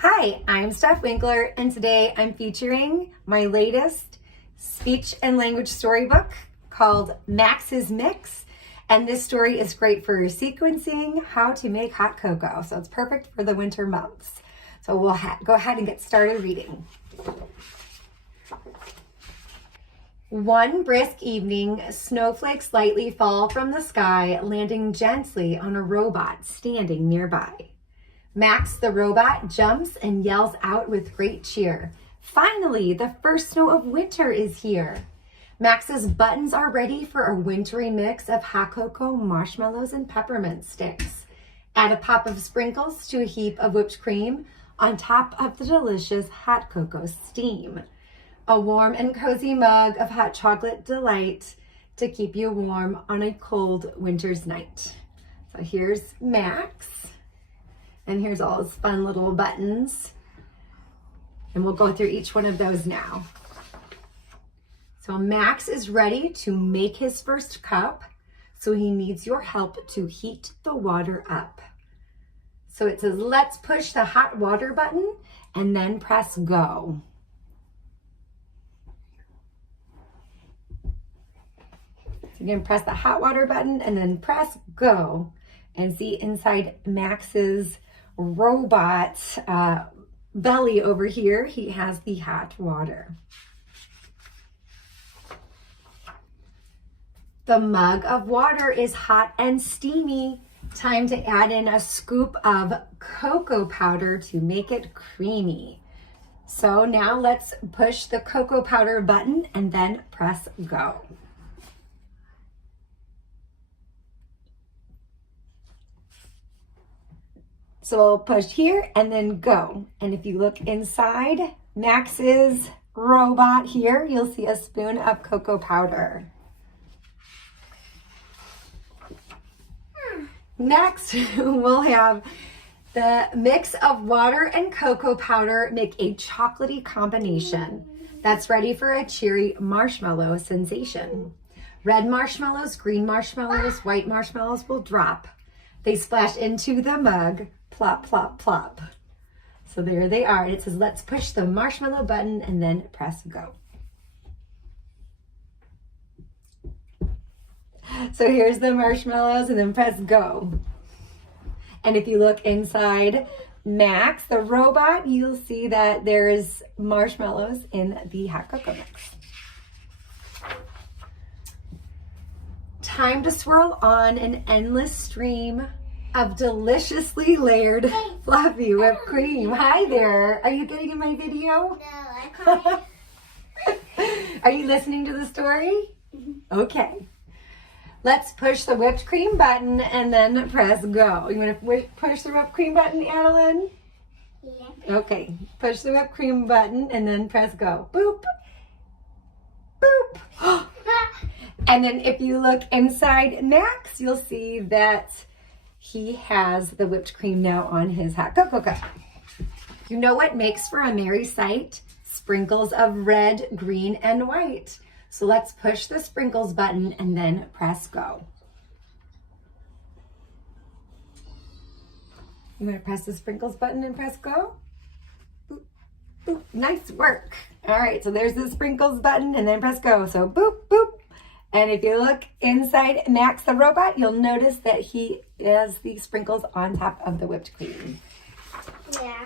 Hi, I'm Steph Winkler, and today I'm featuring my latest speech and language storybook called Max's Mix. And this story is great for sequencing how to make hot cocoa. So it's perfect for the winter months. So we'll go ahead and get started reading. One brisk evening, snowflakes lightly fall from the sky, landing gently on a robot standing nearby. Max the robot jumps and yells out with great cheer. Finally, the first snow of winter is here. Max's buttons are ready for a wintry mix of hot cocoa, marshmallows, and peppermint sticks. Add a pop of sprinkles to a heap of whipped cream on top of the delicious hot cocoa steam. A warm and cozy mug of hot chocolate delight to keep you warm on a cold winter's night. So here's Max. And here's all his fun little buttons. And we'll go through each one of those now. So Max is ready to make his first cup. So he needs your help to heat the water up. So it says, let's push the hot water button and then press go. So you're gonna press the hot water button and then press go. And see inside Max's robot belly over here, he has the hot water. The mug of water is hot and steamy. Time to add in a scoop of cocoa powder to make it creamy. So now let's push the cocoa powder button and then press go. So we'll push here and then go. And if you look inside Max's robot here, you'll see a spoon of cocoa powder. Next, we'll have the mix of water and cocoa powder make a chocolatey combination that's ready for a cheery marshmallow sensation. Red marshmallows, green marshmallows, white marshmallows will drop. They splash into the mug. Plop, plop, plop. So there they are. It says, let's push the marshmallow button and then press go. So here's the marshmallows and then press go. And if you look inside Max, the robot, you'll see that there's marshmallows in the hot cocoa mix. Time to swirl on an endless stream of deliciously layered fluffy whipped cream. Hi there. Are you getting in my video? No, I can't. Are you listening to the story? Okay. Let's push the whipped cream button and then press go. You want to push the whipped cream button, Adeline? Yeah. Okay. Push the whipped cream button and then press go. Boop. Boop. And then if you look inside Max, you'll see that he has the whipped cream now on his hot cocoa cup. You know what makes for a merry sight? Sprinkles of red, green, and white. So let's push the sprinkles button and then press go. You want to press the sprinkles button and press go? Boop, boop. Nice work. All right, so there's the sprinkles button and then press go. So boop, boop. And if you look inside Max the robot, you'll notice that he has the sprinkles on top of the whipped cream. Yeah.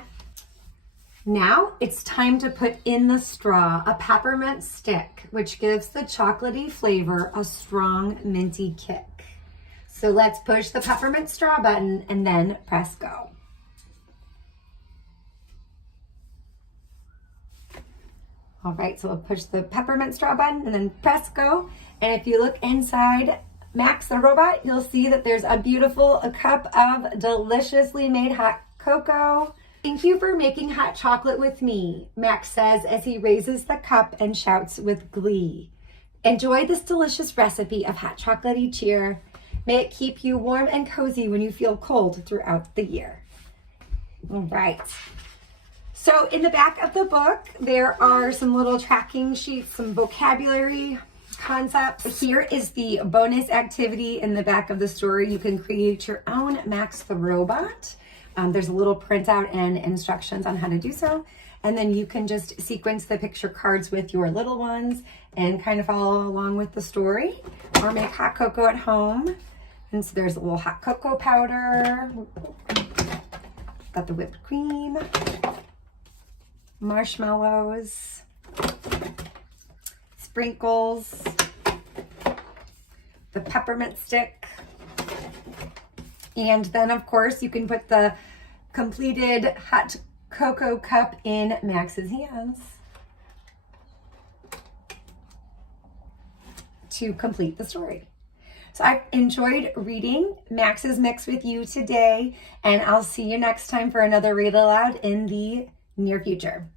Now it's time to put in the straw, a peppermint stick, which gives the chocolatey flavor a strong minty kick. So let's push the peppermint straw button and then press go. All right, so we'll push the peppermint straw button and then press go. And if you look inside Max the robot, you'll see that there's a beautiful cup of deliciously made hot cocoa. Thank you for making hot chocolate with me, Max says as he raises the cup and shouts with glee. Enjoy this delicious recipe of hot chocolatey cheer. May it keep you warm and cozy when you feel cold throughout the year. All right. So in the back of the book, there are some little tracking sheets, some vocabulary concepts. Here is the bonus activity in the back of the story. You can create your own Max the Robot There's a little printout and instructions on how to do so. And then you can just sequence the picture cards with your little ones and kind of follow along with the story, or make hot cocoa at home. And so there's a little hot cocoa powder. Got the whipped cream, marshmallows, sprinkles, the peppermint stick, and then of course you can put the completed hot cocoa cup in Max's hands to complete the story. So I've enjoyed reading Max's Mix with you today, and I'll see you next time for another Read Aloud in the near future.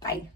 Bye.